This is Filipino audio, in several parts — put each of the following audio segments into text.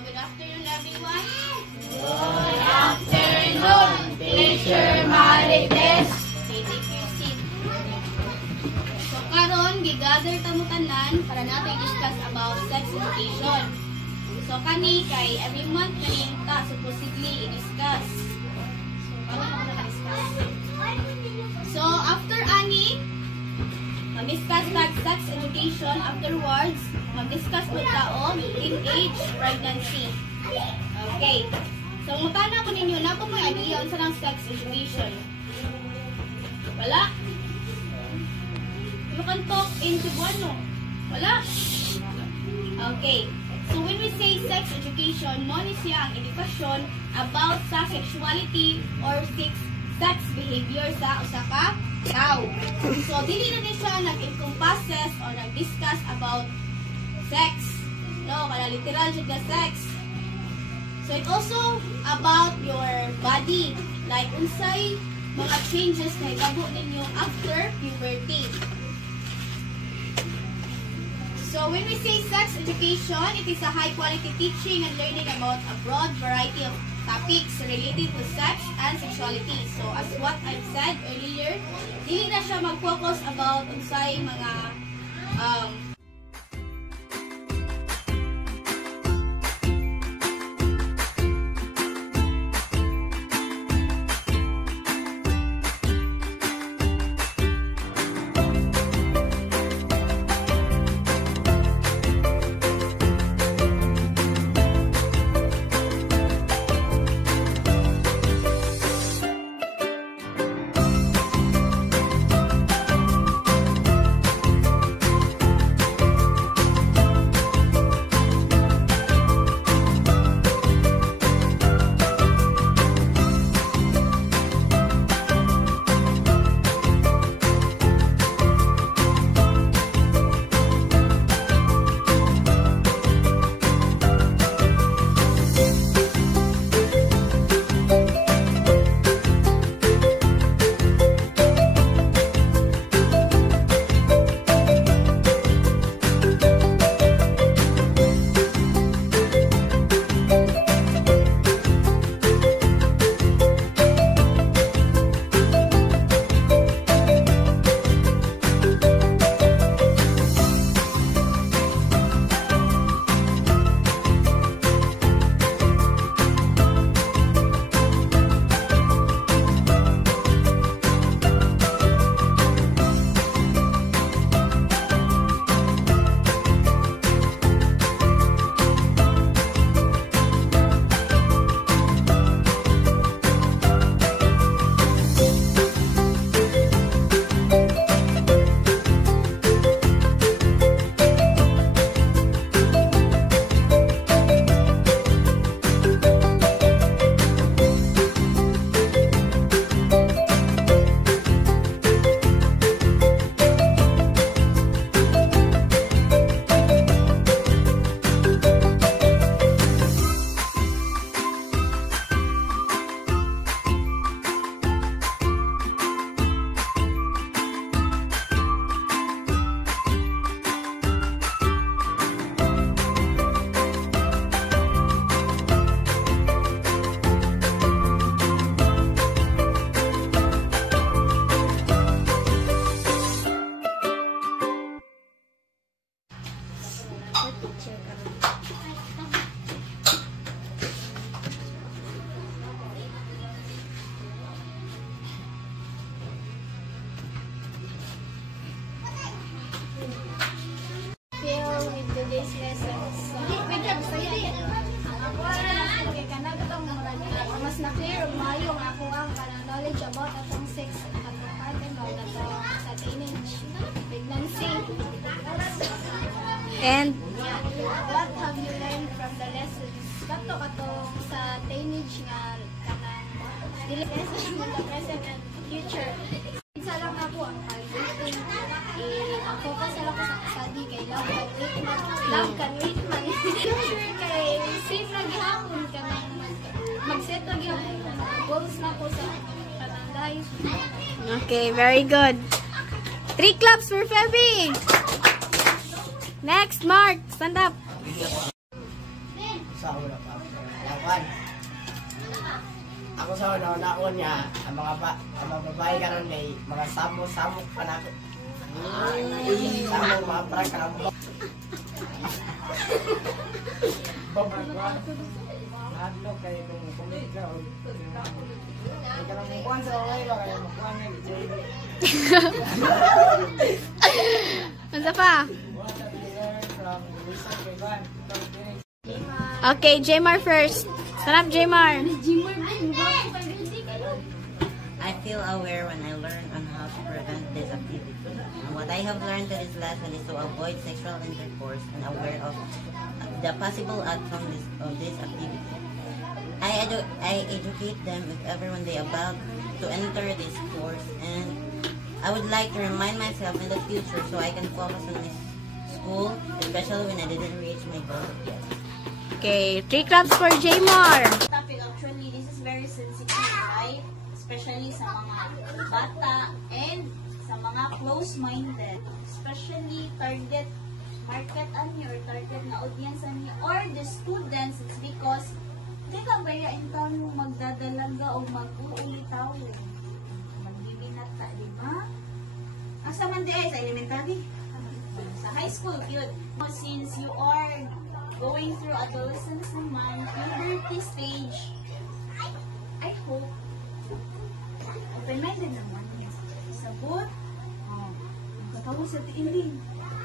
good afternoon everyone. Good afternoon, Teacher Marites. Okay, take your seat. So karon gigather ta mo tanan para nato i-discuss about sex education. So kani kay every month kaning ta supposedly i-discuss. So karon ako na-discuss. So after ani mag-discuss tag sex education, afterwards mag-discuss po tao teenage pregnancy. Okay. So mutana ko ninyo na kung may idea unsa lang sex education. Wala. You can talk in Cebuano. Wala. Okay. So when we say sex education, mo ni siya ang edukasyon about sa sexuality or sex behavior sa usa ka tao. So dili na din siya nag-encompasses or nag-discuss about sex. No, kaya literal siya na sex. So it's also about your body, like unsay mga changes na itabo ninyo after puberty. So when we say sex education, it is a high-quality teaching and learning about a broad variety of topics related to sex and sexuality. So as what I've said earlier, dili na siya mag-focus about unsay mga today's lessons. Mas na-clear o mayo nga ako ang knowledge about atong sex at part and all na to sa teenage pregnancy. And what have you learned from the lessons? Kato sa teenage nga kanang lessons in the present and future. Isa lang ako ang pag-dating. Ang focus lang ko sa study kay love can wait man. Future kay safe na gihapon ka na mag-set na gihapon goals na ko sa pananday. okay, very good. 3 claps for Feby. Next, Mark, stand up. Sa sa una niya, ang mga babae karon may mga samok pa na ako. Samok, mga prank ka ng Adlo kay kung kumit ka o ay ka lang mukuhan sa okay ba kaya mukuhan nga ni JB. Ano pa? What have you learned from the research kay Juan? Okay, Jmar first. Sarap, Jmar. I feel aware when I learn on how to prevent this activity. And what I have learned in this lesson is to avoid sexual intercourse and aware of the possible outcome of this activity. I educate them if ever when they about to enter this course, and I would like to remind myself in the future so I can focus on my school, especially when I didn't reach my goal yet. Okay, 3 claps for Jmar. Topic actually, this is very sensitive, right? Especially sa mga bata and sa mga close-minded. Especially target market niyo or target na audience niyo or the students. It's because di ka bayain ka mo magdadalaga o mag-uulitaw. Magbibinata, di ba? Asa man di ay sa elementary? Sa high school, yun. Since you are going through adolescence naman, puberty stage, I hope open-minded naman. Sabot, katawa sa tiiling.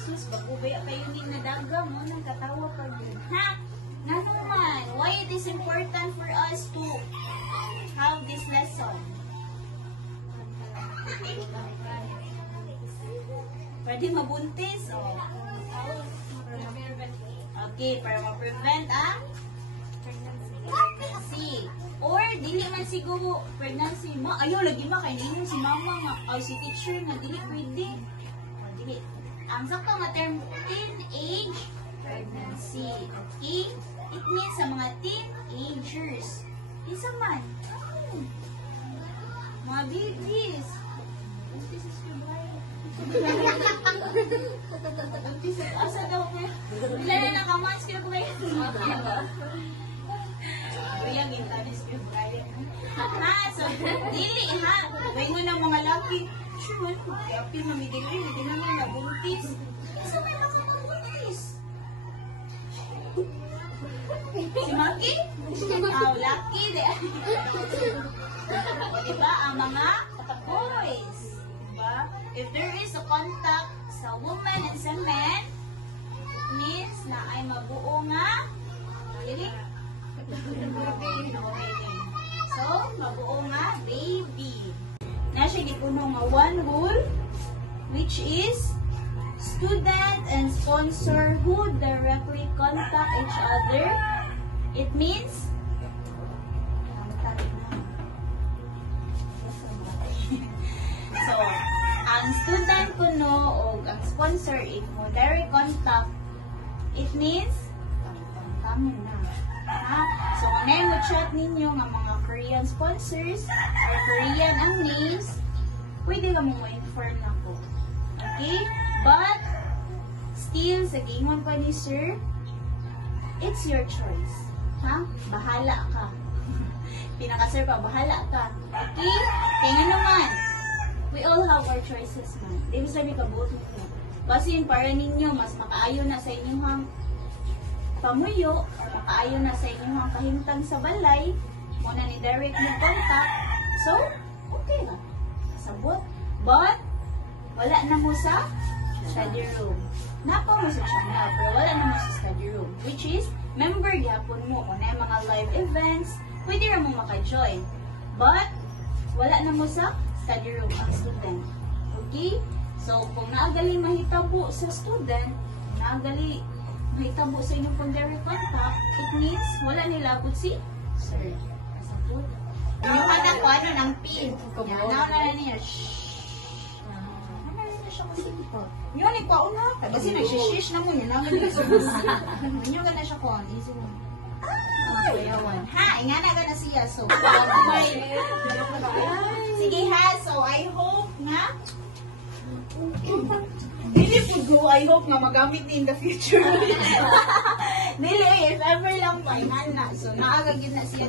Sus, bakubaya kayo din na daga mo, nang katawa pa din. Ha? Nga naman, why it is important for us to have this lesson? Pwede mabuntis, o. Okay, para ma-prevent ang pregnancy. Or, dili man siguro pregnancy. Ayaw, lagi kay ninyo si mama nga. Ay, si teacher nga, dili pwede. O, dili. Ang sakto nga term, teenage pregnancy. Okay? It means sa mga teenagers. Isa man. Mga babies. Buntis is February. Buntis is asa daw ko. Ilan na nakamans kaya ko ba yan? Kuya, gintan is February. Ha? So, dili ha. Huwag mo ng mga lucky. Sure, lucky mamidili. Hindi naman nabuntis. Isa man nakamabuntis. Si Monkey? Oh, lucky din. Diba? Ang mga boys. Diba? If there is a contact sa woman and sa man, it means na ay mabuo nga dili? So, mabuo nga baby. Na siya gipuno nga one rule, which is student and sponsor who directly contact each other. It means so, ang student kuno o ang sponsor if mo direct contact, it means kami na. Ha? So, kung mo chat ninyo nga mga Korean sponsors or Korean ang names, pwede ka mo inform na po. Okay? But, still, sa gingon pa ni sir, it's your choice. Ha? Bahala ka. Pinaka-sir pa, bahala ka. Okay? Kaya nga naman, we all have our choices man. Ibig sabihin ka, both mo. Kasi para ninyo, mas makaayo na sa inyong pamuyo, or makaayo na sa inyong kahintang sa balay, muna ni direct mo contact, so, okay na. Sabot. But, wala na mo sa study room. Napa mo sa channel, pero wala na mo sa study room. Which is, member gyapon mo. Kung na yung mga live events, pwede rin mo maka-join. But, wala na mo sa study room ang student. Okay? So, kung naagali mahitabo sa student, naagali mahitabo sa inyong pag-direct contact, it means wala nila abot si sir. Kasabot. Yung anak ko, ano, ng pin. Yan, na niya. Shhh. Ano na siya kasi dito? Yun, ikaw na. Kasi nagsishish na mo yun. Ano ka na siya ko? Easy mo. Ha, ingana ka na siya. So, sige ha. So, I hope na dili po go, I hope na magamit ni in the future. Dili, if ever lang pa, ingana. So, naagagin na siya.